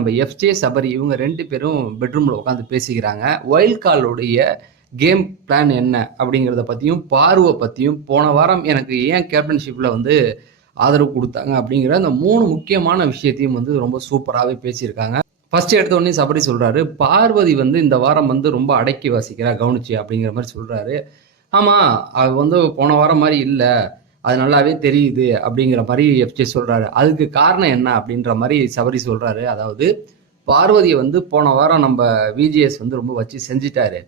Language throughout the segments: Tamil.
நம்ம எஃப்ஜே சபரி இவங்க ரெண்டு பேரும் பெட்ரூமில் உட்காந்து பேசிக்கிறாங்க. ஒயில்ட் கார்டுடைய கேம் பிளான் என்ன அப்படிங்கிறத பற்றியும் பார்வை பற்றியும் போன வாரம் எனக்கு ஏன் கேப்டன்ஷிப்பில் வந்து ஆதரவு கொடுத்தாங்க அப்படிங்கிற அந்த மூணு முக்கியமான விஷயத்தையும் வந்து ரொம்ப சூப்பராகவே பேசியிருக்காங்க. ஃபர்ஸ்ட் எடுத்த உடனே சபரி சொல்கிறாரு பார்வதி வந்து இந்த வாரம் வந்து ரொம்ப அடக்கி வாசிக்கிறா கவனிச்சு அப்படிங்கிற மாதிரி சொல்கிறாரு ஆமாம் அது வந்து போன வாரம் மாதிரி இல்லை. அது நல்லாவே தெரியுது அப்படிங்கிற மாதிரி எஃப்ஜே சொல்கிறாரு அதுக்கு காரணம் என்ன அப்படின்ற மாதிரி சபரி சொல்கிறாரு அதாவது பார்வதியை வந்து போன வாரம் நம்ம விஜிஎஸ் வந்து ரொம்ப வச்சு செஞ்சிட்டாரு.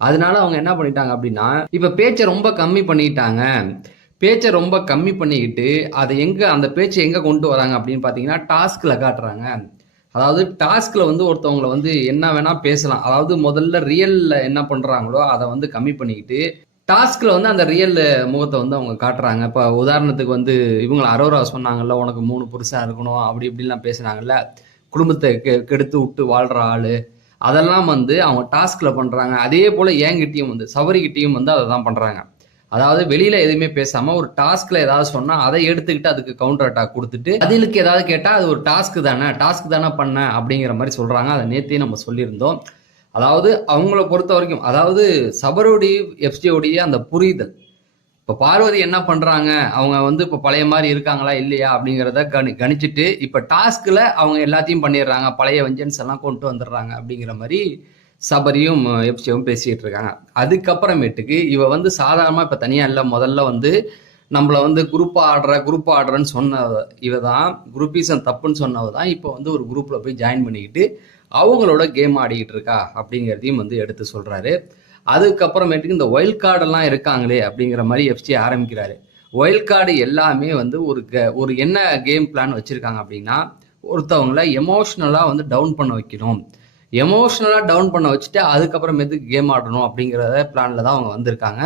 அதனால அவங்க என்ன பண்ணிட்டாங்க அப்படின்னா இப்போ பேச்சை ரொம்ப கம்மி பண்ணிட்டாங்க. பேச்சை ரொம்ப கம்மி பண்ணிக்கிட்டு அதை எங்கே அந்த பேச்சை எங்கே கொண்டு வராங்க அப்படின்னு பார்த்தீங்கன்னா டாஸ்கில் காட்டுறாங்க. அதாவது டாஸ்கில் வந்து ஒருத்தவங்கள வந்து என்ன வேணால் பேசலாம். அதாவது முதல்ல ரியலில் என்ன பண்ணுறாங்களோ அதை வந்து கம்மி பண்ணிக்கிட்டு டாஸ்க்ல வந்து அந்த ரியல் முகத்தை வந்து அவங்க காட்டுறாங்க. இப்போ உதாரணத்துக்கு வந்து இவங்க அரோரா சொன்னாங்கல்ல உனக்கு மூணு புருஷன் இருக்கணும் அப்படி இப்படிலாம் பேசுனாங்கல்ல. குடும்பத்தை கெ- கெடுத்து விட்டு வாழ்ற ஆளு. அதெல்லாம் வந்து அவங்க டாஸ்க்ல பண்றாங்க. அதே போல ஏங்கிட்டையும் வந்து சபரிக்கிட்டையும் வந்து அதை தான் பண்றாங்க. அதாவது வெளியில எதுவுமே பேசாம ஒரு டாஸ்க்ல ஏதாவது சொன்னா அதை எடுத்துக்கிட்டு அதுக்கு கவுண்டர் அட்டாக் கொடுத்துட்டு அதிலுக்கு ஏதாவது கேட்டா அது ஒரு டாஸ்க் தானே டாஸ்க் தானே பண்ண அப்படிங்கிற மாதிரி சொல்றாங்க. அதை நேத்தையும் நம்ம சொல்லியிருந்தோம். அதாவது அவங்கள பொறுத்த வரைக்கும் அதாவது சபருடைய எஃப்சியோடைய அந்த புரிதல். இப்போ பார்வதி என்ன பண்ணுறாங்க அவங்க வந்து இப்போ பழைய மாதிரி இருக்காங்களா இல்லையா அப்படிங்கிறத கணி கணிச்சிட்டு இப்போ டாஸ்கில் அவங்க எல்லாத்தையும் பண்ணிடுறாங்க. பழைய வெஞ்சன்ஸ் எல்லாம் கொண்டு வந்துடுறாங்க அப்படிங்கிற மாதிரி சபரியும் எஃப்சியும் பேசிகிட்டு இருக்காங்க. அதுக்கப்புறமேட்டுக்கு இவ வந்து சாதாரணமாக இப்போ தனியாக இல்லை. முதல்ல வந்து நம்மளை வந்து குரூப் ஆடுற குரூப் ஆடுறன்னு சொன்ன இவ தான் குரூப்பீசம் தப்புன்னு சொன்னவ தான் இப்போ வந்து ஒரு குரூப்பில் போய் ஜாயின் பண்ணிக்கிட்டு அவங்களோட கேம் ஆடிக்கிட்டு இருக்கா அப்படிங்கிறதையும் வந்து எடுத்து சொல்கிறாரு அதுக்கப்புறமேட்டுக்கு இந்த ஒயில் கார்டெல்லாம் இருக்காங்களே அப்படிங்கிற மாதிரி எஃப்சி ஆரம்பிக்கிறாரு. ஒயில் கார்டு எல்லாமே வந்து ஒரு க- ஒரு என்ன கேம் பிளான் வச்சுருக்காங்க அப்படின்னா ஒருத்தவங்கள எமோஷ்னலாக வந்து டவுன் பண்ண வைக்கணும். எமோஷ்னலாக டவுன் பண்ண வச்சுட்டு அதுக்கப்புறமேட்டுக்கு கேம் ஆடணும் அப்படிங்கிறத பிளானில் தான் அவங்க வந்திருக்காங்க.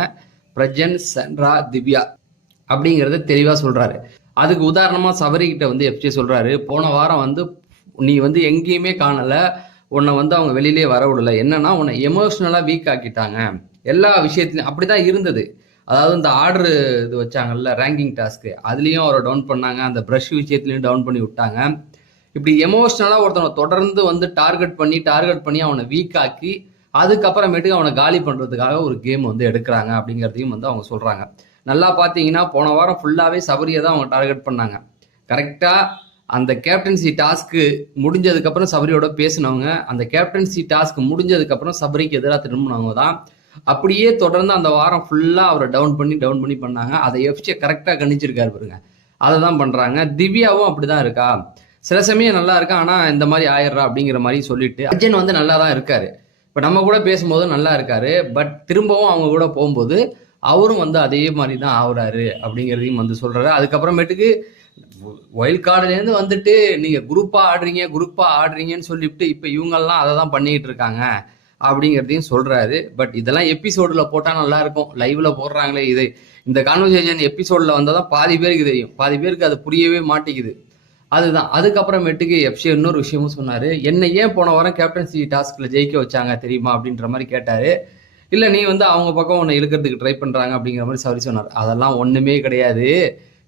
பிரஜன் சென்ட்ரா திவ்யா அப்படிங்கிறத தெளிவாக சொல்கிறாரு அதுக்கு உதாரணமாக சபரிக்கிட்ட வந்து எஃப்சி சொல்கிறாரு போன வாரம் வந்து நீ வந்து எங்கேயுமே காணலை. உன்னை வந்து அவங்க வெளியிலே வர விடல. என்னன்னா உன்னை எமோஷ்னலாக வீக் ஆக்கிட்டாங்க. எல்லா விஷயத்துலையும் அப்படி தான் இருந்தது. அதாவது இந்த ஆர்டர் இது வச்சாங்கல்ல ரேங்கிங் டாஸ்க்கு அதுலேயும் அவரை டவுன் பண்ணாங்க. அந்த ப்ரஷ் விஷயத்துலையும் டவுன் பண்ணி விட்டாங்க. இப்படி எமோஷ்னலாக ஒருத்தனை தொடர்ந்து வந்து டார்கெட் பண்ணி டார்கெட் பண்ணி அவனை வீக் ஆக்கி அதுக்கப்புறமேட்டுக்கு அவனை காலி பண்ணுறதுக்காக ஒரு கேம் வந்து எடுக்கிறாங்க அப்படிங்கிறதையும் வந்து அவங்க சொல்கிறாங்க நல்லா பார்த்தீங்கன்னா போன வாரம் ஃபுல்லாகவே சபரியை தான் அவங்க டார்கெட் பண்ணாங்க. கரெக்டாக அந்த கேப்டன்சி டாஸ்க்கு முடிஞ்சதுக்கப்புறம் சபரியோட பேசினவங்க அந்த கேப்டன்சி டாஸ்க் முடிஞ்சதுக்கப்புறம் சபரிக்கு எதிராக திரும்பினவங்க தான் அப்படியே தொடர்ந்து அந்த வாரம் ஃபுல்லாக அவரை டவுன் பண்ணி டவுன் பண்ணி பண்ணாங்க. அதை எஃப்சியை கரெக்டாக கணிச்சிருக்காரு பாருங்க. அதை தான் பண்ணுறாங்க திவ்யாவும் அப்படி தான் இருக்கா? சில சமயம் நல்லா இருக்கா? ஆனால் இந்த மாதிரி ஆயிடுறா அப்படிங்கிற மாதிரி சொல்லிட்டு அர்ஜுன் வந்து நல்லா தான் இருக்காரு. இப்போ நம்ம கூட பேசும்போது நல்லா இருக்காரு. பட் திரும்பவும் அவங்க கூட போகும்போது அவரும் வந்து அதே மாதிரி தான் ஆகுறாரு அப்படிங்கிறதையும் வந்து சொல்றாரு. அதுக்கப்புறமேட்டுக்கு ஒயில் கார்டுலேருந்து வந்துட்டு நீங்க குரூப்பா ஆடுறீங்க குரூப்பா ஆடுறீங்கன்னு சொல்லிவிட்டு இப்போ இவங்கெல்லாம் அதை தான் பண்ணிட்டு இருக்காங்க அப்படிங்கிறதையும் சொல்றாரு. பட் இதெல்லாம் எபிசோடில் போட்டால் நல்லா இருக்கும் லைவ்ல போடுறாங்களே இது இந்த கான்வர்சேஷன் எபிசோடில் வந்தால் தான் பாதி பேருக்கு தெரியும். பாதி பேருக்கு அது புரியவே மாட்டேங்குது. அதுதான். அதுக்கப்புறமேட்டுக்கு எஃப்சி இன்னொரு விஷயமும் சொன்னாரு. என்னை ஏன் போன வாரம் கேப்டன்சி டாஸ்க்ல ஜெயிக்க வச்சாங்க தெரியுமா? அப்படின்ற மாதிரி கேட்டாரு. இல்லை நீ வந்து அவங்க பக்கம் உன்னை இழுக்கிறதுக்கு ட்ரை பண்ணுறாங்க அப்படிங்கிற மாதிரி சரி சொன்னார். அதெல்லாம் ஒன்றுமே கிடையாது.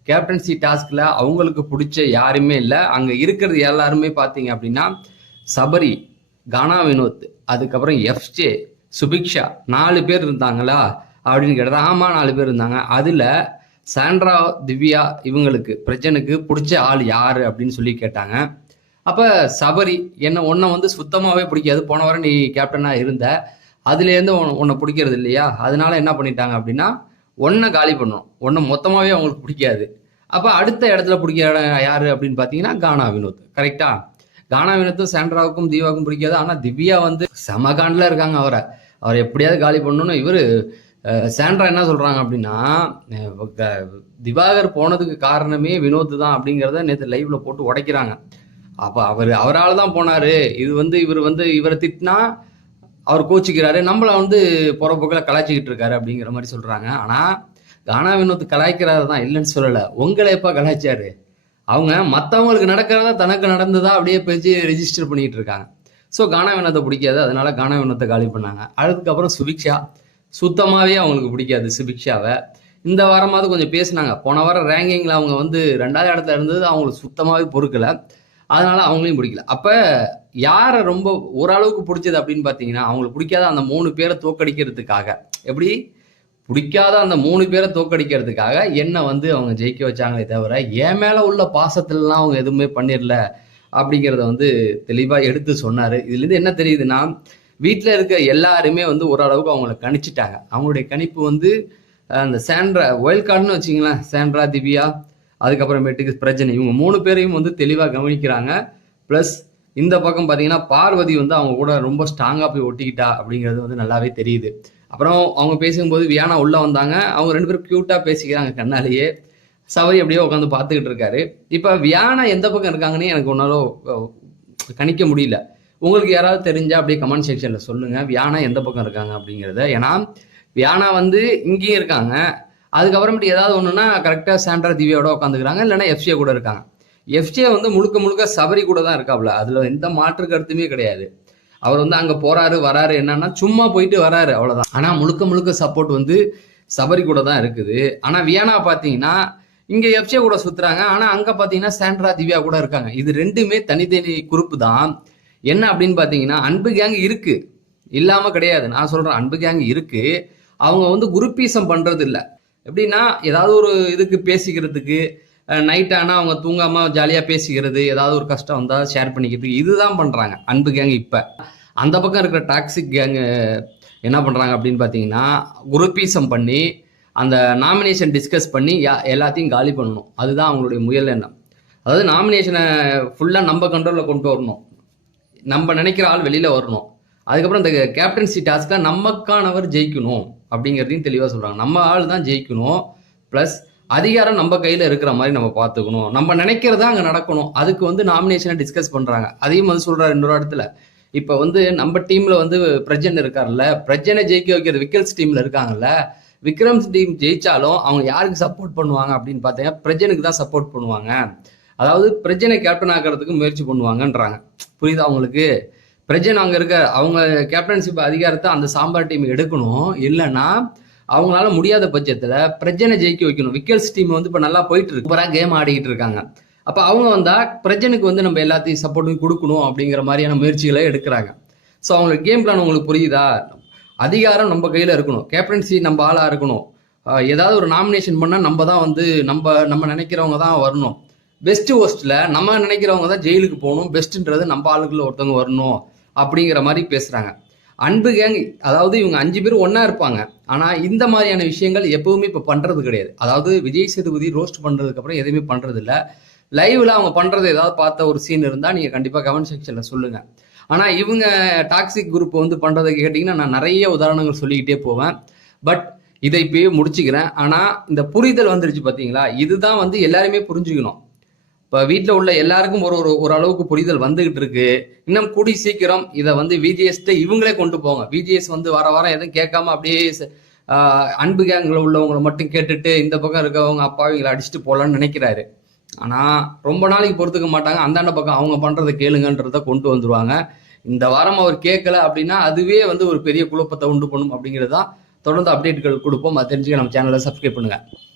கேப்டன்சி டாஸ்கில் அவங்களுக்கு பிடிச்ச யாருமே இல்லை. அங்கே இருக்கிறது எல்லாருமே பார்த்தீங்க அப்படின்னா சபரி கானா வினோத் அதுக்கப்புறம் எஃப்ஜே சுபிக்ஷா நாலு பேர் இருந்தாங்களா? அப்படின்னு கேட்டா ஆமாம் நாலு பேர் இருந்தாங்க. அதில் சாண்ட்ரா திவ்யா இவங்களுக்கு பிரச்சனைக்கு பிடிச்ச ஆள் யார் அப்படின்னு சொல்லி கேட்டாங்க. அப்போ சபரி என்ன உன்னை வந்து சுத்தமாகவே பிடிக்காது. போன வாரம் நீ கேப்டனாக இருந்த. அதுலேருந்து உன்னை- உன்னை பிடிக்கிறது இல்லையா? அதனால என்ன பண்ணிட்டாங்க அப்படின்னா ஒன்றை காலி பண்ணணும் ஒன்றை மொத்தமாகவே அவங்களுக்கு பிடிக்காது. அப்போ அடுத்த இடத்துல பிடிக்கிற இடம் யார் அப்படின்னு பார்த்தீங்கன்னா கானா வினோத். கரெக்டா கானா வினோத்தும் சாண்ட்ராவுக்கும் தீபாவுக்கும் பிடிக்காது. ஆனால் திவ்யா வந்து செமகாண்டில் இருக்காங்க அவரை. அவர் எப்படியாவது காலி பண்ணணும்னு இவர் சாண்ட்ரா என்ன சொல்கிறாங்க அப்படின்னா திவாகர் போனதுக்கு காரணமே வினோத் தான் அப்படிங்கிறத நேற்று லைவில் போட்டு உடைக்கிறாங்க. அப்போ அவர் அவரால் தான் போனாரு. இது வந்து இவர் வந்து இவரை திட்டினா அவர் கோச்சிக்கிறாரு. நம்மள வந்து புறப்போக்கில் கலாய்ச்சிக்கிட்டு இருக்காரு அப்படிங்கிற மாதிரி சொல்றாங்க. ஆனா கானா வினோத் கலாய்க்கிறாரு தான் இல்லைன்னு சொல்லலை. உங்களை எப்போ கலாய்ச்சாரு? அவங்க மற்றவங்களுக்கு நடக்கிறதா தனக்கு நடந்ததா அப்படியே பேச்சு ரெஜிஸ்டர் பண்ணிட்டு இருக்காங்க. ஸோ கானா வினோத்தை பிடிக்காது. அதனால கானா வினோத்தை காலி பண்ணாங்க. அதுக்கப்புறம் சுபிக்ஷா. சுத்தமாகவே அவங்களுக்கு பிடிக்காது சுபிக்ஷாவை. இந்த வாரமாவது கொஞ்சம் பேசினாங்க. போன வாரம் ரேங்கிங்கில் அவங்க வந்து ரெண்டாவது இடத்துல இருந்தது. அவங்களுக்கு சுத்தமாகவே பொறுக்கலை. அதனால அவங்களையும் பிடிக்கல. அப்ப யாரை ரொம்ப ஓரளவுக்கு பிடிச்சது அப்படின்னு பார்த்தீங்கன்னா அவங்களுக்கு பிடிக்காத அந்த மூணு பேரை தோக்கடிக்கிறதுக்காக எப்படி? பிடிக்காத அந்த மூணு பேரை தோக்கடிக்கிறதுக்காக என்ன வந்து அவங்க ஜெயிக்க வச்சாங்களே தவிர என் மேல உள்ள பாசத்துலலாம் அவங்க எதுவுமே பண்ணிடல அப்படிங்கிறத வந்து தெளிவாக எடுத்து சொன்னார். இதுலேருந்து என்ன தெரியுதுன்னா வீட்டில் இருக்க எல்லாருமே வந்து ஓரளவுக்கு அவங்கள கணிச்சிட்டாங்க. அவங்களுடைய கணிப்பு வந்து அந்த சாண்ட்ரா ஒயல் கார்டுன்னு வச்சிங்களேன் சாண்ட்ரா திவ்யா அதுக்கப்புறமேட்டுக்கு பிரஜனை இவங்க மூணு பேரையும் வந்து தெளிவாக கவனிக்கிறாங்க. ப்ளஸ் இந்த பக்கம் பார்த்தீங்கன்னா பார்வதி வந்து அவங்க கூட ரொம்ப ஸ்ட்ராங்காக போய் ஒட்டிக்கிட்டா அப்படிங்கிறது வந்து நல்லாவே தெரியுது. அப்புறம் அவங்க பேசும்போது வியானா உள்ளே வந்தாங்க. அவங்க ரெண்டு பேரும் க்யூட்டாக பேசிக்கிறாங்க கண்ணாலேயே. சவரி அப்படியே உட்காந்து பார்த்துக்கிட்டு இருக்காரு. இப்போ வியானா எந்த பக்கம் இருக்காங்கன்னு எனக்கு ஒன்னாலும் கணிக்க முடியல. உங்களுக்கு யாராவது தெரிஞ்சா அப்படியே கமெண்ட் செக்ஷனில் சொல்லுங்கள் வியானா எந்த பக்கம் இருக்காங்க அப்படிங்கிறத. ஏன்னா வியானா வந்து இங்கேயும் இருக்காங்க. அதுக்கப்புறமேட்டு ஏதாவது ஒன்றுனா கரெக்டாக சாண்ட்ரா திவ்யாவோட உட்காந்துக்கிறாங்க இல்லைனா எஃப்சிஏ கூட இருக்காங்க. எஃப்சிஏ வந்து முழுக்க முழுக்க சபரி கூட தான் இருக்காப்ல அதில் எந்த மாற்று கருத்துமே கிடையாது. அவர் வந்து அங்கே போறாரு வராரு என்னன்னா சும்மா போயிட்டு வராரு அவ்வளோதான் ஆனால் முழுக்க முழுக்க சப்போர்ட் வந்து சபரி கூட தான் இருக்குது. ஆனால் வியானா பார்த்தீங்கன்னா இங்கே எஃப்சிஏ கூட சுற்றுறாங்க ஆனால் அங்கே பார்த்தீங்கன்னா சாண்ட்ரா திவ்யா கூட இருக்காங்க. இது ரெண்டுமே தனித்தனி குரூப்பு தான். என்ன அப்படின்னு பார்த்தீங்கன்னா அன்பு கேங் இருக்குது இல்லாமல் கிடையாது. நான் சொல்கிறேன் அன்பு கேங் இருக்குது அவங்க வந்து குருப்பீசம் பண்ணுறது இல்லை எப்படின்னா ஏதாவது ஒரு இதுக்கு பேசிக்கிறதுக்கு நைட் ஆனால் அவங்க தூங்காமல் ஜாலியாக பேசிக்கிறது ஏதாவது ஒரு கஷ்டம் வந்தால் ஷேர் பண்ணிக்கிறது இதுதான் பண்ணுறாங்க அன்பு கேங் இப்போ. அந்த பக்கம் இருக்கிற டாக்ஸிக் கேங்கு என்ன பண்ணுறாங்க அப்படின்னு பார்த்தீங்கன்னா குரூப்பீசம் பண்ணி அந்த நாமினேஷன் டிஸ்கஸ் பண்ணி யா- எல்லாத்தையும் காலி பண்ணணும். அதுதான் அவங்களுடைய முயல் எண்ணம். அதாவது நாமினேஷனை ஃபுல்லாக நம்ம கண்ட்ரோலில் கொண்டு வரணும். நம்ம நினைக்கிற ஆள் வெளியில் வரணும். அதுக்கப்புறம் இந்த கேப்டன்சி டாஸ்க்கில் நமக்கானவர் ஜெயிக்கணும். அப்படிங்கிறதையும் தெளிவாக சொல்கிறாங்க நம்ம ஆள் தான் ஜெயிக்கணும். ப்ளஸ் அதிகாரம் நம்ம கையில் இருக்கிற மாதிரி நம்ம பார்த்துக்கணும். நம்ம நினைக்கிறதா அங்கே நடக்கணும். அதுக்கு வந்து நாமினேஷனை டிஸ்கஸ் பண்ணுறாங்க அதையும் வந்து சொல்கிறார் இன்னொரு இடத்துல. இப்போ வந்து நம்ம டீமில் வந்து பிரஜன் இருக்கார்ல. பிரஜனை ஜெயிக்க வைக்கிறது விக்கல்ஸ் டீமில் இருக்காங்கல்ல. விக்ரம்ஸ் டீம் ஜெயிச்சாலும் அவங்க யாருக்கு சப்போர்ட் பண்ணுவாங்க அப்படின்னு பார்த்தீங்கன்னா பிரஜனுக்கு தான் சப்போர்ட் பண்ணுவாங்க. அதாவது பிரஜனை கேப்டன் ஆக்கிறதுக்கு முயற்சி பண்ணுவாங்கன்றாங்க. புரியுதா அவங்களுக்கு பிரஜன் அங்கே இருக்க அவங்க கேப்டன்ஷிப் அதிகாரத்தை அந்த சாம்பார் டீம் எடுக்கணும். இல்லைன்னா அவங்களால முடியாத பட்சத்தில் பிரஜனை ஜெயிக்க வைக்கணும். விக்கெட்ஸ் டீம் வந்து இப்போ நல்லா போயிட்டு இருக்கு சூப்பராக கேம் ஆடிக்கிட்டு இருக்காங்க. அப்போ அவங்க வந்தா பிரஜனுக்கு வந்து நம்ம எல்லாத்தையும் சப்போர்ட்டும் கொடுக்கணும் அப்படிங்கிற மாதிரியான முயற்சிகளை எடுக்கிறாங்க. ஸோ அவங்களுக்கு கேம் பிளான் உங்களுக்கு புரியுதா? அதிகாரம் நம்ம கையில் இருக்கணும். கேப்டன்சி நம்ம ஆளாக இருக்கணும். ஏதாவது ஒரு நாமினேஷன் பண்ணால் நம்ம தான் வந்து நம்ம நம்ம நினைக்கிறவங்க தான் வரணும். பெஸ்ட் ஹோஸ்ட்ல நம்ம நினைக்கிறவங்க தான் ஜெயிலுக்கு போகணும். பெஸ்ட்ன்றது நம்ம ஆளுக்குள்ள ஒருத்தவங்க வரணும். அப்படிங்கிற மாதிரி பேசுகிறாங்க அன்பு கேங் அதாவது இவங்க அஞ்சு பேர் ஒன்றா இருப்பாங்க. ஆனால் இந்த மாதிரியான விஷயங்கள் எப்பவுமே இப்போ பண்ணுறது கிடையாது. அதாவது விஜய் சேதுபதி ரோஸ்ட் பண்ணுறதுக்கப்புறம் எதுவுமே பண்ணுறது இல்லை லைவில் அவங்க பண்ணுறது ஏதாவது பார்த்த ஒரு சீன் இருந்தால் நீங்கள் கண்டிப்பாக கமெண்ட் செக்ஷனில் சொல்லுங்கள் ஆனால் இவங்க டாக்ஸிக் குரூப் வந்து பண்ணுறதை கேட்டிங்கன்னா நான் நிறைய உதாரணங்கள் சொல்லிக்கிட்டே போவேன். பட் இதை இப்பயே முடிச்சுக்கிறேன். ஆனால் இந்த புரிதல் வந்துருச்சு பார்த்தீங்களா இதுதான் வந்து எல்லாருமே புரிஞ்சுக்கணும். இப்போ வீட்டில் உள்ள எல்லாருக்கும் ஒரு ஒரு ஓரளவுக்கு புரிதல் வந்துகிட்டு இருக்கு. இன்னும் கூடி சீக்கிரம் இதை வந்து விஜிஎஸ்ட இவங்களே கொண்டு போங்க. விஜிஎஸ் வந்து வார வாரம் எதுவும் கேட்காம அப்படியே அன்பு கேங்கில் உள்ளவங்களை மட்டும் கேட்டுட்டு இந்த பக்கம் இருக்கவங்க அப்பாவிங்களை அடிச்சுட்டு போகலான்னு நினைக்கிறாரு. ஆனால் ரொம்ப நாளைக்கு பொறுத்துக்க மாட்டாங்க. அந்தாண்ட பக்கம் அவங்க பண்ணுறதை கேளுங்கன்றத கொண்டு வந்துருவாங்க. இந்த வாரம் அவர் கேட்கல அப்படின்னா அதுவே வந்து ஒரு பெரிய குழப்பத்தை உண்டு பண்ணும் அப்படிங்கிறது தான் தொடர்ந்து அப்டேட்டுகள் கொடுப்போம். அதை தெரிஞ்சுக்க நம்ம சேனலை சப்ஸ்கிரைப் பண்ணுங்கள்